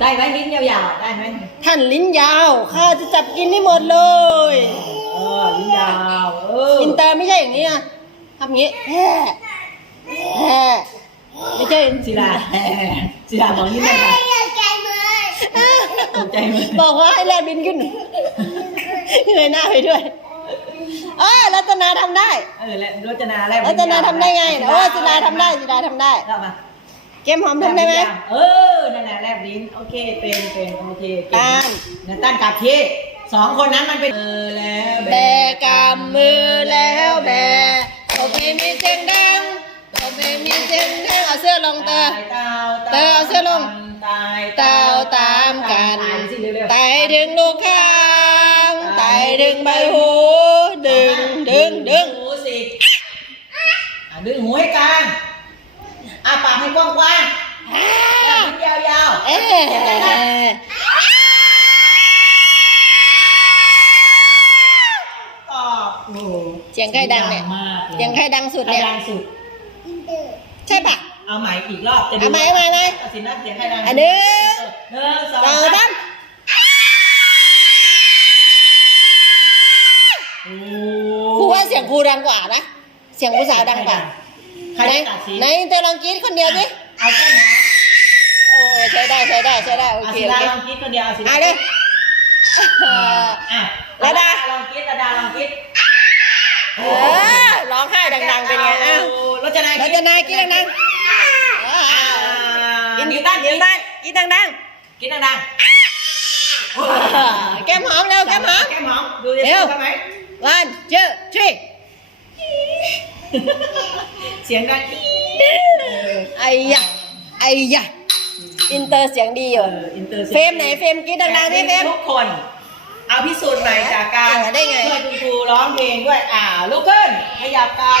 ได้ไหมลิ้นยาวๆได้ไหมท่านลิ้นยาวข้าจะจับกินให้หมดเลย เออลิ้นยาวเอออินเตอร์ไม่ใช่อย่างนี้นะทำอย่างนี้แฮ่แฮ่ไม่ใช่ศิลาแหมศิลาบอกยิ้มได้ไหมตกใจเลยบอกว่าให้แลบบินขึ้นเงยหน้าไปด้วยเออรัตนาทำได้ เออและรจนาแลบรัตนาทำได้ไงโอ้ศิลาทำได้ศิลาทำได้เล่ามา เกมหอมทำได้ไหม เออ นั่นแหละแลบลิ้น โอเค เป็น เป็น โอเคเก่งต้านนั่นต้านกับเทสองคนนั้นมันเป็นเออแล้วแบกำมือแล้วแบตบไม่มีเสียงดังตบไม่มีเสียงดังเอาเสื้อลงเตอเตาเตาเอาเสื้อลงตายเตาตามกันตายสิเร็วๆไต่ดึงลูกค้างไต่ดึงใบหู ดึง ดึง ดึงหูสิอะดึงหูให้กลางอะปากให้กว้างๆแล้วลิ้นยาวๆ เอ๊ะ ตอบ โอ้โหเสียงใครดังเนี่ย มากลเสียงใครดังสุดใครเนี่ย ดังสุด ใช่ปะ เอาใหม่อีกรอบจะดูเอาใหม่เอาใหม่เอาใหม่ตัดสินว่าเสียงใครดังอันหนึ่ง หนึ่งสองสองสาสามมโอ้ครูว่าเสียงครูดังกว่านะ เสียงผู้สาวดังกว่าใครไหนตัดสินไหนเธอลองกรีดคนเดียวดิเอาแค่ไหนโอ้ ใช้ได้ใช้ได้ใช้ได้โอเอาเคศิโอลาเคลองคิดคนเดียวเอาศิลาเอาเลยเอออะระดาลองคิดระดาลองคิดเออร้องไห้ดังๆเป็นไงอ้าวรจนาเราจะนายกรีดดังๆเอออ่ากินนิกิวนตันกินได้กินดังกินดังๆเออแก้มหอมเร็วๆแก้มหอมแก้มหอมดูจะเร็วสู้กันไหม one two three เสียงดังไอ้ยะไอ้ยะ อินเตอร์เสียงดีอยู่เอออินเตอร์เฟรมไหนเฟรมกรีดดังๆนี่เฟรม ทุกคน เอาพิสูจน์ใหม่จากการเออได้ไง ช่วยคุณครูร้องเพลงด้วย อ่าลุกขึ้นขยับกาย